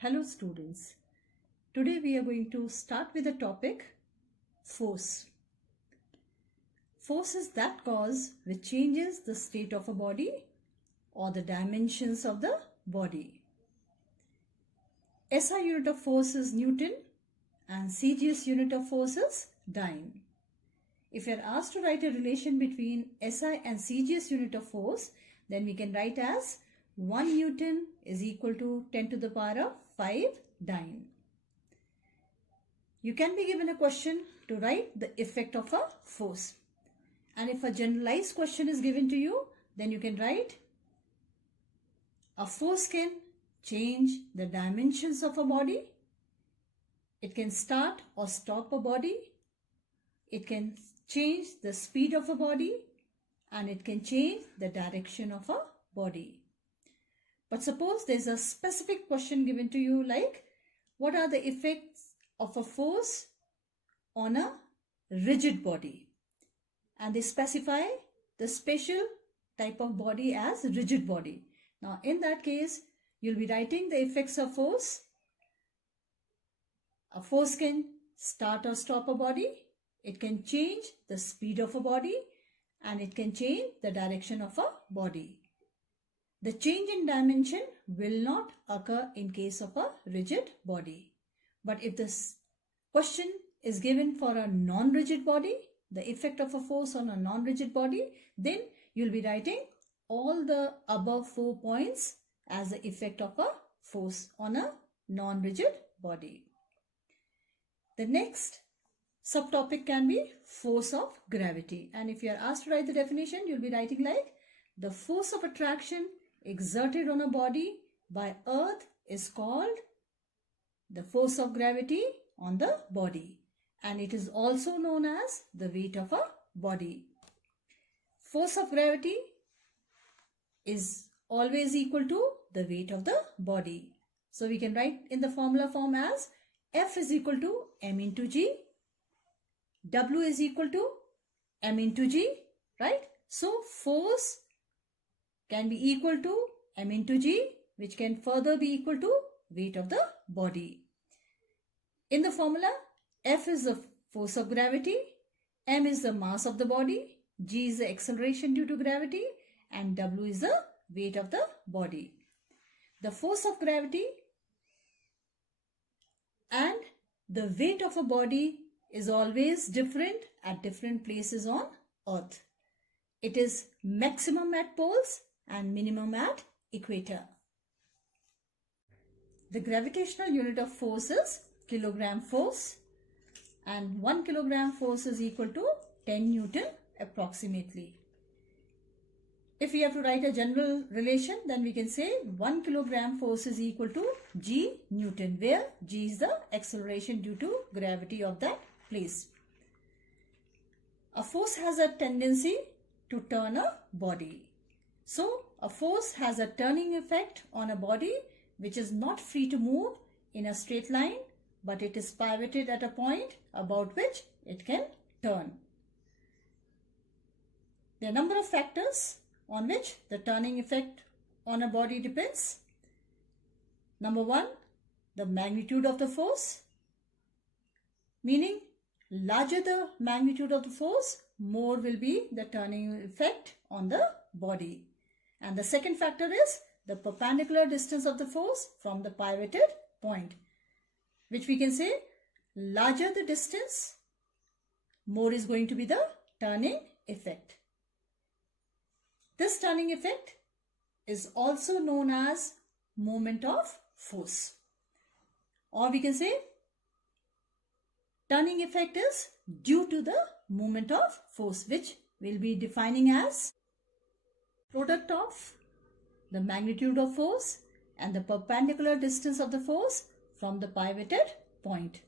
Hello students. Today we are going to start with the topic force. Force is that cause which changes the state of a body or the dimensions of the body. SI unit of force is Newton and CGS unit of force is dyne. If you are asked to write a relation between SI and CGS unit of force, then we can write as 1 Newton is equal to 10 to the power of 5 dyne. You can be given a question to write the effect of a force. And if a generalized question is given to you, then you can write a force can change the dimensions of a body. It can start or stop a body. It can change the speed of a body, and it can change the direction of a body. But suppose there's a specific question given to you like, what are the effects of a force on a rigid body? And they specify the special type of body as rigid body. Now in that case, you'll be writing the effects of force. A force can start or stop a body. It can change the speed of a body, and it can change the direction of a body. The change in dimension will not occur in case of a rigid body. But if this question is given for a non-rigid body, the effect of a force on a non-rigid body, then you'll be writing all the above 4 points as the effect of a force on a non-rigid body. The next subtopic can be force of gravity. And if you are asked to write the definition, you'll be writing like, the force of attraction exerted on a body by earth is called the force of gravity on the body, and it is also known as the weight of a body. Force of gravity is always equal to the weight of the body. So we can write in the formula form as F is equal to m into g, W is equal to m into g, right? So force can be equal to m into g, which can further be equal to weight of the body. In the formula, F is the force of gravity, m is the mass of the body, g is the acceleration due to gravity, and W is the weight of the body. The force of gravity and the weight of a body is always different at different places on earth. It is maximum at poles and minimum at equator. The gravitational unit of force is kilogram force, and 1 kilogram force is equal to 10 Newton approximately. If we have to write a general relation, then we can say 1 kilogram force is equal to g Newton, where g is the acceleration due to gravity of that place. A force has a tendency to turn a body. So a force has a turning effect on a body which is not free to move in a straight line, but it is pivoted at a point about which it can turn. There are a number of factors on which the turning effect on a body depends. Number 1, the magnitude of the force, meaning larger the magnitude of the force, more will be the turning effect on the body. And the second factor is the perpendicular distance of the force from the pivoted point, which we can say larger the distance, more is going to be the turning effect. This turning effect is also known as moment of force, or we can say turning effect is due to the moment of force, which we'll be defining as product of the magnitude of force and the perpendicular distance of the force from the pivoted point.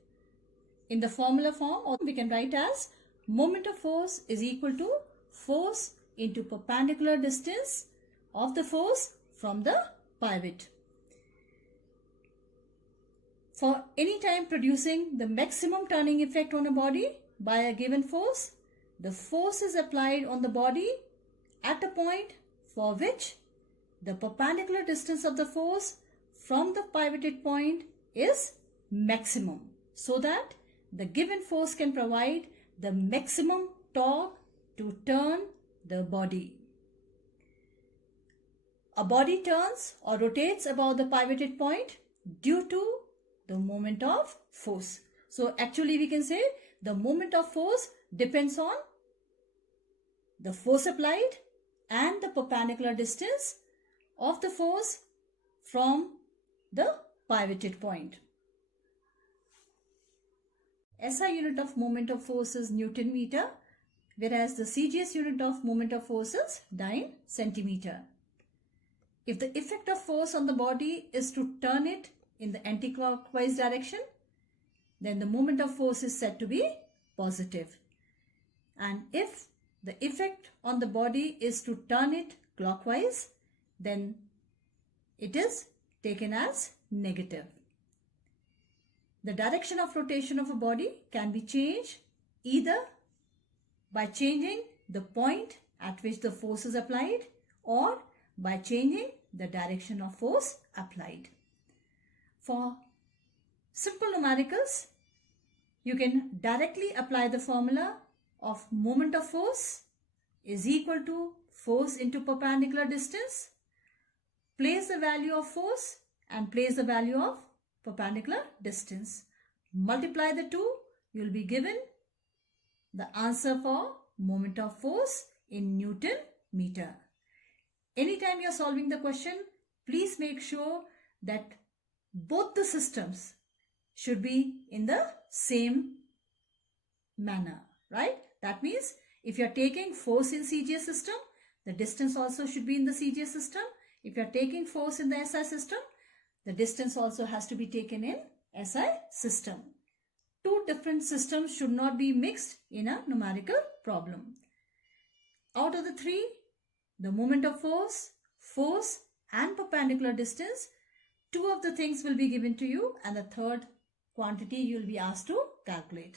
In the formula form, we can write as moment of force is equal to force into perpendicular distance of the force from the pivot. For any time producing the maximum turning effect on a body by a given force, the force is applied on the body at a point for which the perpendicular distance of the force from the pivoted point is maximum, so that the given force can provide the maximum torque to turn the body. A body turns or rotates about the pivoted point due to the moment of force. So actually we can say the moment of force depends on the force applied and the perpendicular distance of the force from the pivoted point. SI unit of moment of force is Newton meter, whereas the CGS unit of moment of force is dyne centimeter. If the effect of force on the body is to turn it in the anti-clockwise direction, then the moment of force is said to be positive. And if the effect on the body is to turn it clockwise, then it is taken as negative. The direction of rotation of a body can be changed either by changing the point at which the force is applied or by changing the direction of force applied. For simple numericals, you can directly apply the formula of moment of force is equal to force into perpendicular distance. Place the value of force and place the value of perpendicular distance. Multiply the two, you will be given the answer for moment of force in Newton meter. Anytime you are solving the question, please make sure that both the systems should be in the same manner, right? That means if you are taking force in CGS system, the distance also should be in the CGS system. If you are taking force in the SI system, the distance also has to be taken in SI system. Two different systems should not be mixed in a numerical problem. Out of the three, the moment of force, force and perpendicular distance, two of the things will be given to you and the third quantity you will be asked to calculate.